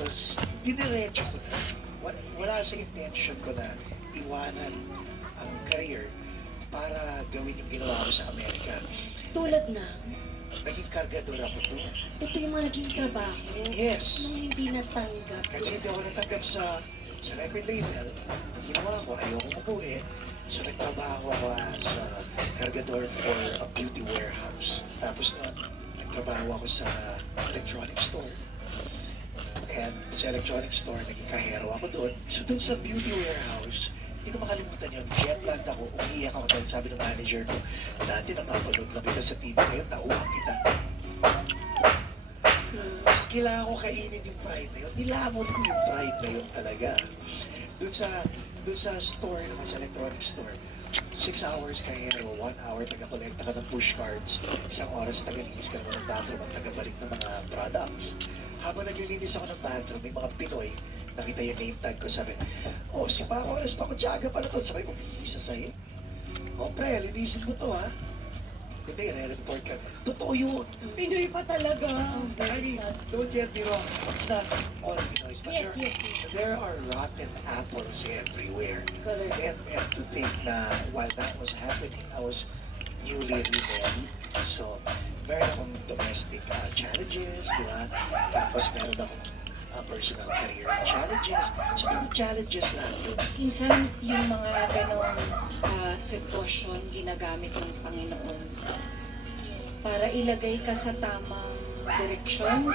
Tapos, diniretso ko na. Wala sa intention ko na iwanan ang career para gawin yung ginawa ko sa Amerika. Tulad na, Naging kargador ako doon. ito yung mga naging trabaho. Yes. Nung hindi natanggap. Kasi hindi ako natanggap sa record label. Ang ginawa ko, ayoko umuwi. So nagtrabaho ako sa kargador for a beauty warehouse. Tapos nun, nagtrabaho ako sa electronic store. And sa electronic store, naging kahero ako doon. So doon sa beauty warehouse, hindi ko makalimutan yun. Jet land ako, umiyak ako dahil sabi ng manager ko, dati napapanood lang kita sa TV ngayon, tauhan kita. Kasi kailangan ko kainin yung pride na yun. Nilamon ko yung pride na yun talaga. Doon sa store naman, sa electronic store, 6 hours kahero, 1 hour taga-collecta ka ng push cards, 1 oras taga-linis ka naman ng bathroom at taga-balik ng mga products. Habang naglilinis ako ng bathroom, may mga Pinoy, nakita yung name tag ko, sabi, oh, si Paco Alas Paco Tiaga pala to. Sabi, umihisa sa'yo. Oh, pre, linisin mo to, ha? Hindi, re-report ka. Totoo yun. Pinoy pa talaga. I mean, don't get me wrong. It's not all Pinoys, but Yes, yes, yes. there are rotten apples everywhere. Correct. And to think na while that was happening, I was newly remarried. So, meron akong domestic challenges, di ba? Tapos meron akong personal career challenges. So, puro challenges lang yun. Minsan, yung mga ganong sitwasyon ginagamit ng Panginoon para ilagay ka sa tamang direksyon.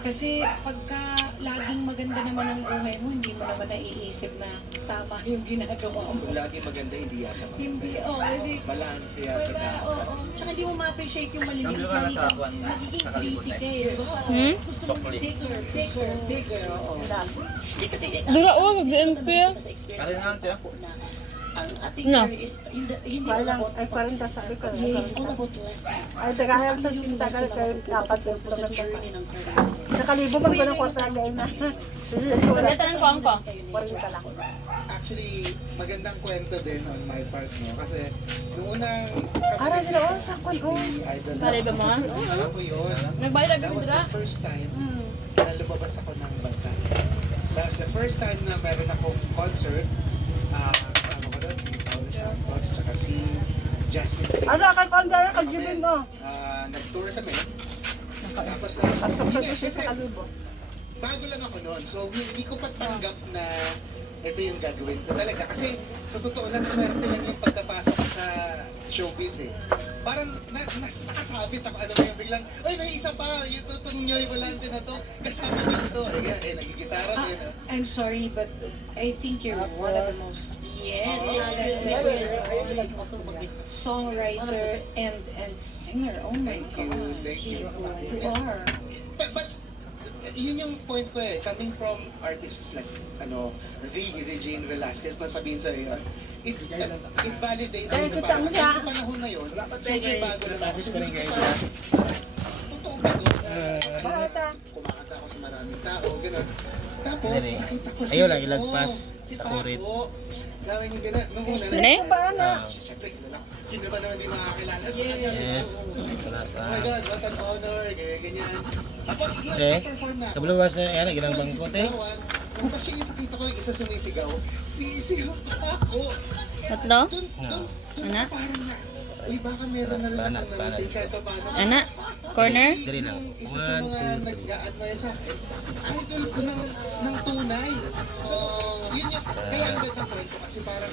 Kasi pagka laging maganda naman ang buhay mo, hindi mo naman naiisip na tama yung ginagawa mo. Kung lagi maganda, hindi yata maganda. Hindi, hindi. Balance yata Wala, na. oo. Tsaka hindi mo ma-appreciate yung maliliit na magiging greedy ka eh. Diba? Hmm? Gusto mo bigger, oo. Hindi kasi Dura o, GNP. sa experience Alin nga, Tia? ko na ang ating No. career is hindi Parang, all about ay parang sasabi ko. yes, it's all about lesson. Ay, dagahayag sa sinta ka kayo dapat yung Sa program journey ng career. Nakalibo man ko ng kwarta ngayon na. Pagkatanan ko ang ko. Warin ka lang. Actually, magandang kwento din on my part, no? Kasi, nung unang Ara, nila, oh, sakon, oh. idol Malay ba mo? Alam ko yun. Nagbayad na That was bibidra. the first time na lumabas ako ng bansa. That was the first time na meron akong concert. Kasama ko doon, si Paolo Santos, tsaka si Jasmine Lee. Ano, kay Kondara, kay Jimmy, no? Nag-tour kami. Tapos Pasok sa siya sa kalibo. bago lang ako noon. So, hindi ko pa tanggap na ito yung gagawin ko talaga. Kasi, sa totoo lang, swerte lang yung pagkapasok ko sa showbiz eh. Parang nakasabit ako, ano ba yung biglang, ay, may isa pa, yung tutong Nyoy Volante na to, kasama dito. Nagigitara din. I'm sorry, but I think you're one of the most Yes, songwriter and singer. Oh my Thank you, God. thank you. You are. But yun yung point ko eh, coming from artists like Regine Velasquez na sabihin sa iyo, it validates Ay, me na kitang parang niya. yung panahon na yun, siyempre bago na ako. So, hindi ko pa, totoo ba doon? Bata. Kumakanta ako sa maraming tao, gano'n. Tapos, nakita ko si Ayaw lang ilagpas si sa kurit. Paco. Gawin yung gano'n. Nung una, Ne? Ba, ano? siyempre, sino ba naman di makakilala sa kanya? Yes. Oh my God, what an honor, ganyan. Tapos, nag-perform na ako. Kabuluwas na yan, ilang bangkot eh. Kung pa siya nakita ko yung isa sumisigaw, si ako. Tatlo? Dun, Anak? parang na, uy, baka meron na lang Banat, ako banat. na kahit pa paano. Anak? Corner? Kasi Dali lang. yung isa sa 1, mga 2, 3. nag-a-admire sa akin, idol ko ng tunay. So, yun yung, kaya ang ganda kwento kasi parang,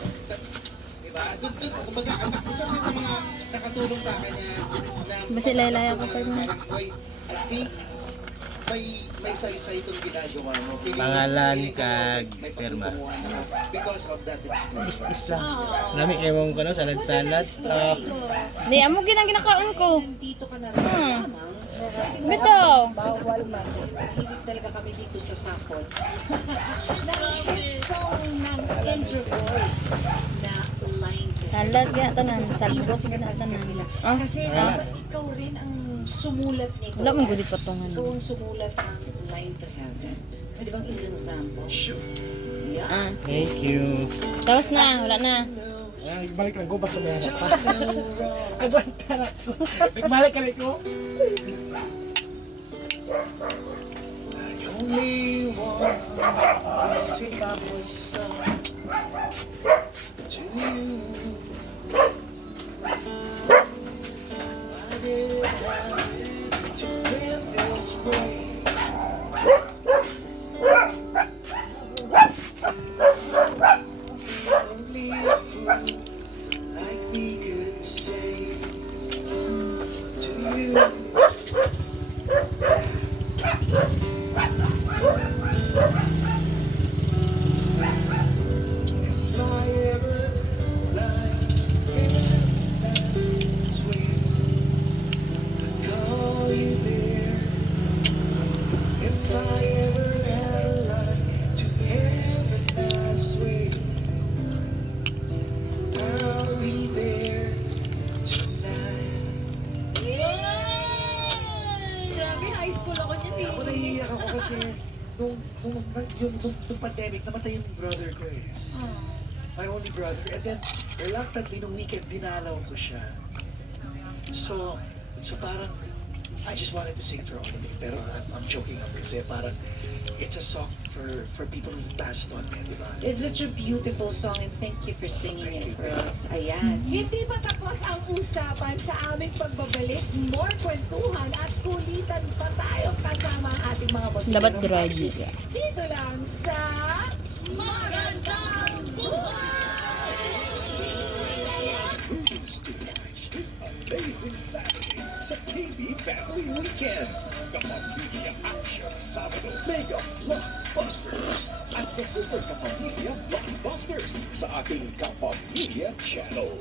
diba, dun, kumbaga, anak, isa siya sa mga nakatulong sa akin na Basta laylay ako, na Fermin. parang, uy, I think, may saysay itong ginagawa mo. Feeling ko, Pangalan feeling ko, kag may Ferma. pagkukuha na because of that experience. Is lang. Nami ewan ko no, salad-salad. Di, amo ginakaon ko. Nandito ka na rin. Bitaw. Bawal man. Hilig talaga kami dito sa Sapon. Dahil song ng Andrew Voice na Line to Heaven. Salad gina tanan, salbot gina tanan. Oh, Kasi dapat ikaw rin ang sumulat nito. Wala mong gudi patungan. Ikaw ang sumulat ng Line to Heaven. Pwede bang isang sample? Sure. Yeah. Thank you. Tapos na, wala na. Balik lang ko basta may hanap pa. Agwanta na ko. Balik ka rin ko. only one to sing this song to you. Why did I have to live this way? Only a fool like me could say to you. If I ever lied and sweet, I'd call you there. If I ever had lied to heaven, I swear I'll be there tonight. Grabe, high school ako niyan eh. Ako naiiyak ako kasi nung pandemic, namatay yung brother ko eh. My only brother. And then, reluctantly, nung weekend, dinalaw ko siya. So parang, I just wanted to sing it for all of you. Pero I'm joking up kasi parang, it's a song for people who passed on eh, di ba? It's such a beautiful song and thank you for singing Thank it you. for us. Ayan. Hindi pa tapos ang usapan sa aming pagbabalik. More kwentuhan at kulitan pa tayo kasama ang ating mga boss. Dapat graduate ka. Dito lang sa Magandang Buhay! Please to watch this amazing Saturday sa KB Family Weekend. Kapamilya Action Sabado Mega Blockbusters at sa Super Kapamilya Blockbusters sa ating Kapamilya Channel.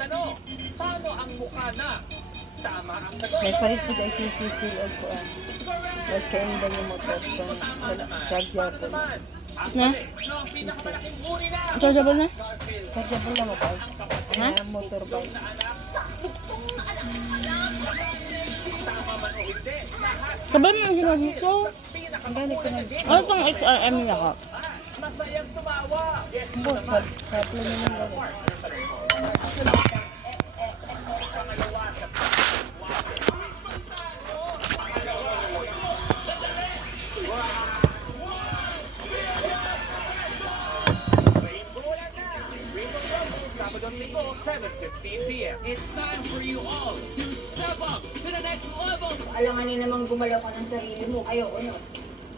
Tanong, paano ang mukha na? Tama ang sagot. May palit ko dahil sisisilog ko. Mas kain ba yung motor ko? Chargeable. Na? Ano ang pinakamalaking uri na? Chargeable na? Chargeable na mabay. Ha? Motorbike. Tama man o hindi, lahat Sabay mo yung sinabi ko. Ang ganit ko na. Ano itong XRM nila ka? masayang tumawa. Yes, Bo, tatlo na lang gawin. Sabado Linggo, 7:15 p.m. It's time for you all to step up to the next level. Alanganin namang gumalaw ka ng sarili mo. Ayoko, no?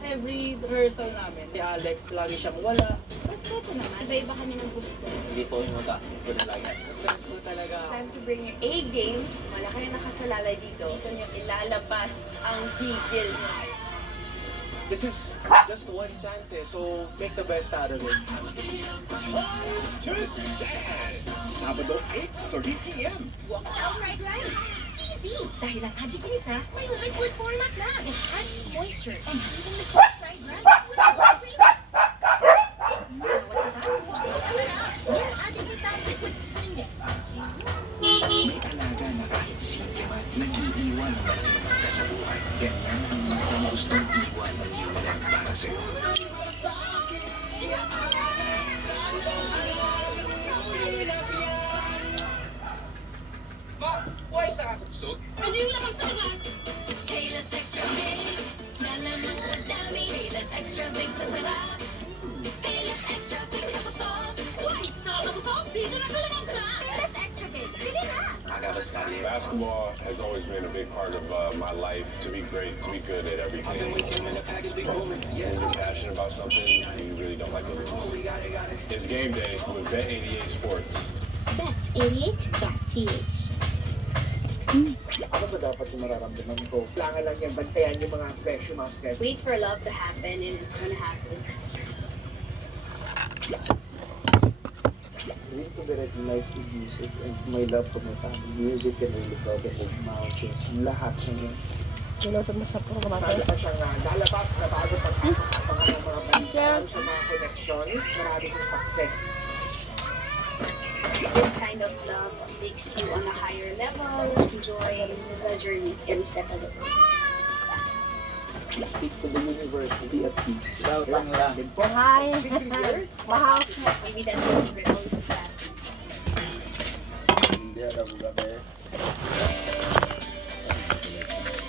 Every rehearsal namin, si Alex lagi siyang wala. Respeto naman. Iba-iba kami ng gusto. Hindi po yung mag-asip ko na lagi. Stressful talaga. Time to bring your A-game. Wala ka rin nakasalalay dito. Ito niyo ilalabas ang bigil mo. This is just one chance eh, so make the best out of it. Times to Dance! Sabado 8:30 p.m. Walk style fried rice? Easy! Dahil ang Aji Kilisa, may liquid format na. It adds moisture and even the cooked fried rice with more flavor. Bawat katawa, masasarap. New Aji Kilisa liquid seasoning mix. May alaga na kahit simple man, nag-iiwan ang mga ka sa buhay. Ganyan ang mga gustong iwan ang iwan para sa'yo. Why sa kusog? Ano yung lakas sa lahat? Payless Extra Big. Nalaman sa dami. Payless Extra Big sa sarap. Payless Extra Big sa kusog. Twice na ang kusog. Dito na sa lamang ka. Payless Extra Big. Bili na! Basketball has always been a big part of my life. To be great, to be good at everything. When you're passionate about something, you really don't like losing. It's game day with Bet88 Sports. Bet88.ph. Ano ba dapat yung mararamdaman ko? Kailangan lang yan, bantayan yung mga presyo, mga stress. Wait for love to happen and it's gonna happen. I need to be recognized with music and my love for my family. Music can really go the whole mountains. Lahat ng yun. Niloto mo sa programa. Marami pa siyang lalabas na bago pag-abangan ng mga balita, sa mga connections, marami siyang success. This kind of love makes you on a higher level, enjoy the journey every step of it. Speak to the universe, be at peace. Relax lang din po. Hi! Wow! Maybe that's the secret, always be happy. Hindi, alam mo gabi.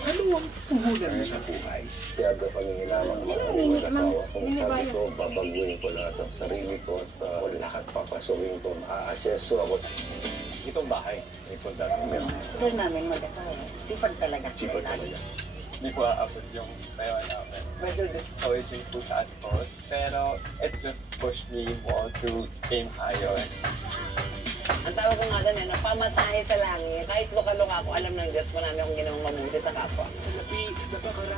Ano ang puhunan mo sa buhay? Kaya ba pangingilangan Sino mga nini- asawa ko? nini- Sabi ko, babaguhin ko lahat ang sarili ko at lahat papasukin ko, aaseso ako. Itong bahay, may pundasyon yan. Doon namin mag-asawa. Sipag talaga. Sipag talaga. Hindi ko aabot yung tayo namin. Medyo discouraging po siya at first, pero it just pushed me more to aim higher. Ang tawag ko nga doon, pamasahe sa langit. Kahit luka-luka ako, alam ng Diyos, marami akong ginawang mabuti sa kapwa.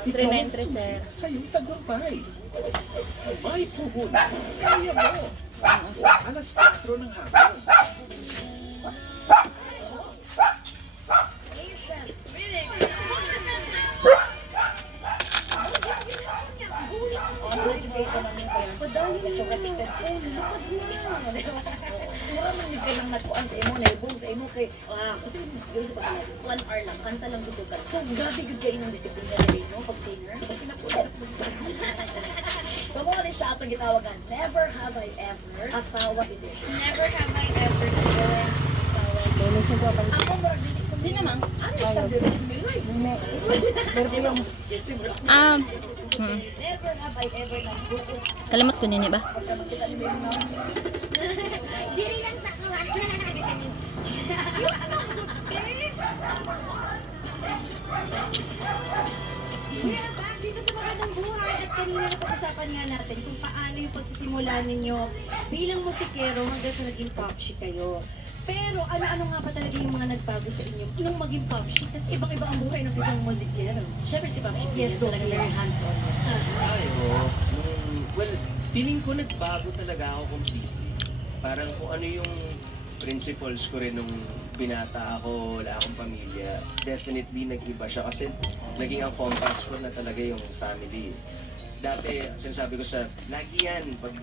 Ikaw ang susi sa iyong tagumpay. May puhunan. Kaya mo. Alas 4 ng hapon. Education namin kayo. Padali resurrected ko. Lapad na. Mura man ka lang natuan sa imo, naibong sa imo kay kasi yun sa pagkakas. 1 hour lang, kanta lang tutukan. So, grabe good kayo ng disiplina rin, no? Pag singer. So, mo rin siya atong gitawagan. Never have I ever asawa edition. Never have I ever been asawa. Ako, marag Sino mang? ano yung sabi mo? Never have I ever nag-bukod. Kalimot ko nini ba? Pagka makita niyo yung mga Diri lang sa kawan. We are back dito sa Magandang Buhay at kanina napag-usapan nga natin kung paano yung pagsisimula ninyo bilang musikero hanggang sa naging popshi kayo. Pero ano-ano nga ba talaga yung mga nagbago sa inyo nung maging popshi? Kasi ibang-iba ang buhay ng isang musikero. Siyempre si Papi, Yes, go. talaga very hands-on. Ay, oo. Well, feeling ko nagbago talaga ako completely. Parang kung ano yung principles ko rin nung binata ako, wala akong pamilya, definitely nag-iba siya kasi naging ang compass ko na talaga yung family. Dati, sinasabi ko sa, lagi yan, pag